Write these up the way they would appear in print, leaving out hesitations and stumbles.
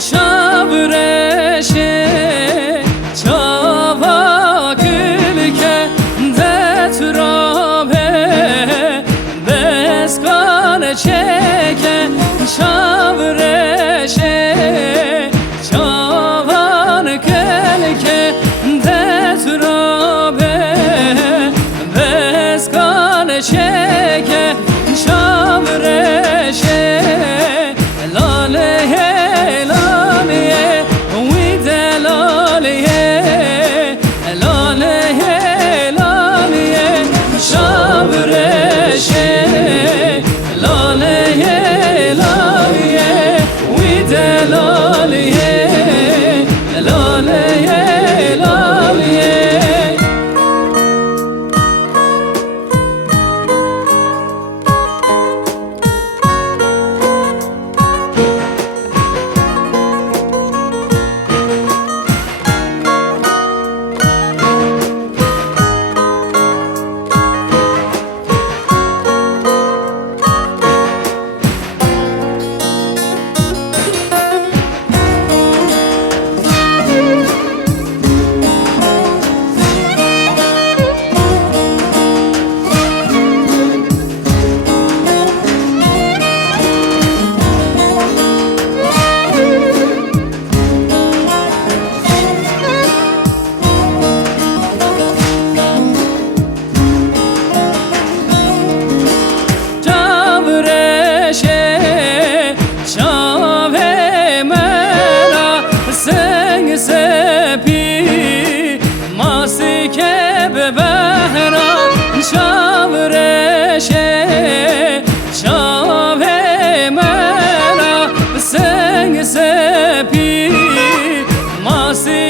شابرشه چاوا کلکه دترابه بسکان چکه شابرشه چاوان کلکه دترابه بسکان چکه شابرشه لاله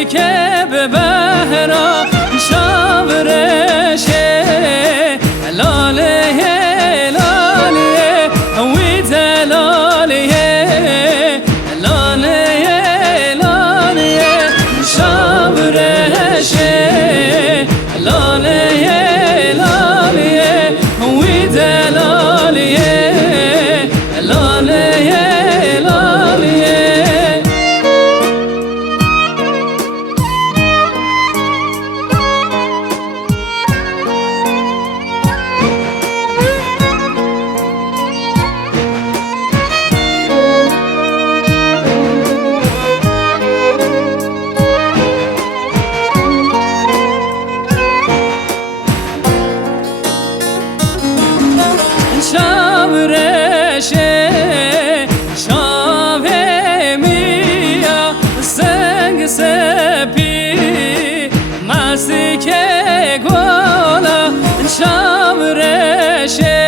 که به بهرا شابرشه لاله لاله وی دلاله لاله لاله شابرشه لاله لاله وی دلاله لاله شابرشه شابه میا سنگ سپی مسی که گولا شابرشه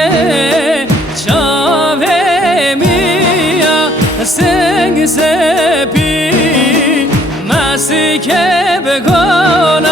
شابه میا سنگ سپی مسی که به گولا